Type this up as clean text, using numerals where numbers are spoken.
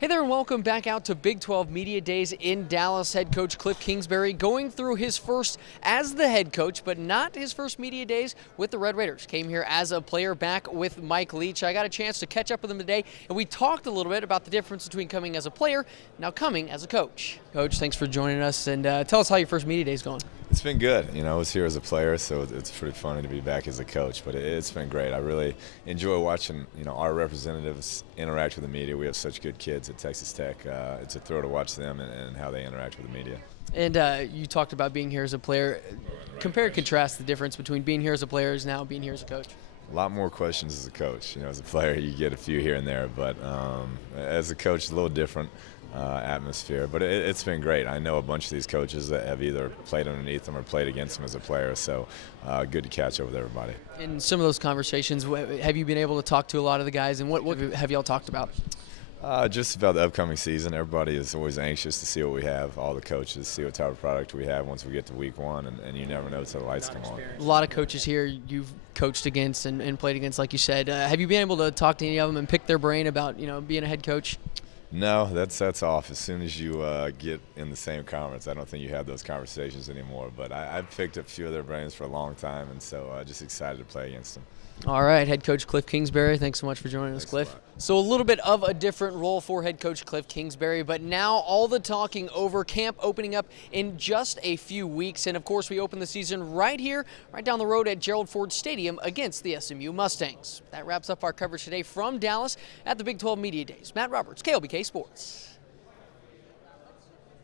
Hey there and welcome back out to Big 12 Media Days in Dallas. Head coach Kliff Kingsbury going through his first as the head coach, but not his first media days with the Red Raiders. Came here as a player back with Mike Leach. I got a chance to catch up with him today, and we talked a little bit about the difference between coming as a player, now coming as a coach. Coach, thanks for joining us, and tell us how your first media day is going. It's been good. I was here as a player, so it's pretty funny to be back as a coach. But it's been great. I really enjoy watching, our representatives interact with the media. We have such good kids at Texas Tech. It's a thrill to watch them and how they interact with the media. And you talked about being here as a player. Compare and contrast the difference between being here as a player and now being here as a coach. A lot more questions as a coach. As a player, you get a few here and there, but as a coach, it's a little different atmosphere. But it's been great. I know a bunch of these coaches that have either played underneath them or played against them as a player, so good to catch up with everybody. In some of those conversations, have you been able to talk to a lot of the guys, and what have y'all talked about? Just about the upcoming season. Everybody is always anxious to see what we have, all the coaches, see what type of product we have once we get to week one, and you never know until the lights come on. A lot of coaches here you've coached against and played against, like you said. Have you been able to talk to any of them and pick their brain about being a head coach? No, that's off. As soon as you get in the same conference, I don't think you have those conversations anymore. But I've picked up a few of their brains for a long time, and so just excited to play against them. All right, head coach Kliff Kingsbury, thanks so much for joining us, Kliff. So a little bit of a different role for head coach Kliff Kingsbury, but now all the talking over, camp opening up in just a few weeks. And of course, we open the season right here, right down the road at Gerald Ford Stadium against the SMU Mustangs. That wraps up our coverage today from Dallas at the Big 12 Media Days. Matt Roberts, KLBK Sports.